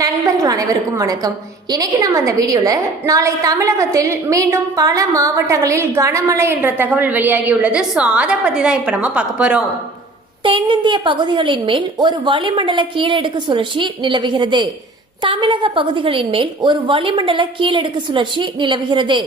நண்பர்கள் அனைவருக்கும் வணக்கம். இன்னைக்கு நம்ம அந்த வீடியோல நாளை தமிழகத்தில் மீண்டும் பல மாவட்டங்களில் கனமழை என்ற தகவல் வெளியாகியுள்ளது. ஸோ அதை பத்தி தான் இப்ப நம்ம பார்க்க போறோம். தென்னிந்திய பகுதிகளின் மேல் ஒரு வளிமண்டல கீழடுக்கு சுழற்சி நிலவுகிறது. தமிழக பகுதிகளின் மேல் ஒரு வளிமண்டல கீழடுக்கு சுழற்சி நிலவுகிறது.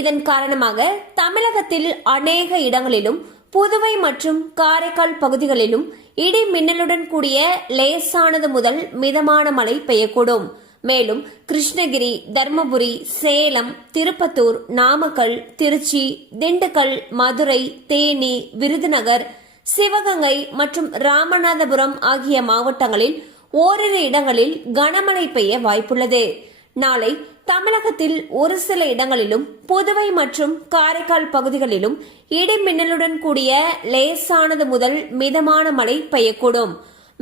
இதன் காரணமாக தமிழகத்தில் அநேக இடங்களிலும் புதுவை மற்றும் காரைக்கால் பகுதிகளிலும் இடி மின்னலுடன் கூடிய லேசானது முதல் மிதமான மழை பெய்யக்கூடும். மேலும் கிருஷ்ணகிரி, தர்மபுரி, சேலம், திருப்பத்தூர், நாமக்கல், திருச்சி, திண்டுக்கல், மதுரை, தேனி, விருதுநகர், சிவகங்கை மற்றும் ராமநாதபுரம் ஆகிய மாவட்டங்களில் ஓரிரு இடங்களில் கனமழை பெய்ய வாய்ப்புள்ளது. நாளை தமிழகத்தில் ஒரு சில இடங்களிலும் புதுவை மற்றும் காரைக்கால் பகுதிகளிலும் இடி மின்னலுடன் கூடிய லேசானது முதல் மிதமான மழை பெய்யக்கூடும்.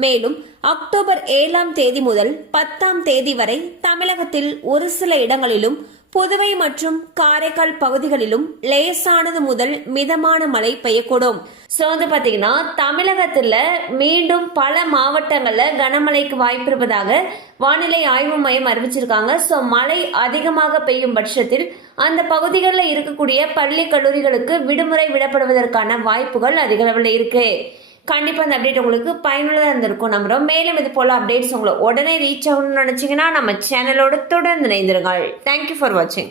மேலும் அக்டோபர் 7ஆம் தேதி முதல் 10ஆம் தேதி வரை தமிழகத்தில் ஒரு சில இடங்களிலும் புதுவை மற்றும் காரைக்கால் பகுதிகளிலும் லேசானது முதல் மிதமான மழை பெய்யக்கூடும். ஸோ வந்து பாத்தீங்கன்னா தமிழகத்துல மீண்டும் பல மாவட்டங்கள்ல கனமழைக்கு வாய்ப்பு இருப்பதாக வானிலை ஆய்வு மையம் அறிவிச்சிருக்காங்க. ஸோ மழை அதிகமாக பெய்யும் பட்சத்தில் அந்த பகுதிகளில் இருக்கக்கூடிய பள்ளி கல்லூரிகளுக்கு விடுமுறை விடப்படுவதற்கான வாய்ப்புகள் அதிக அளவில் இருக்கு. கண்டிப்பா அந்த அப்டேட் உங்களுக்கு பயனுள்ளதாக இருந்திருக்கும் நம்புறோம். மேலும் இது போல அப்டேட்ஸ் உங்களை உடனே ரீச் ஆகணும்னு நினைச்சீங்கன்னா நம்ம சேனலோட தொடர்ந்து இணைந்திருங்கள். தேங்க்யூ ஃபார் வாட்சிங்.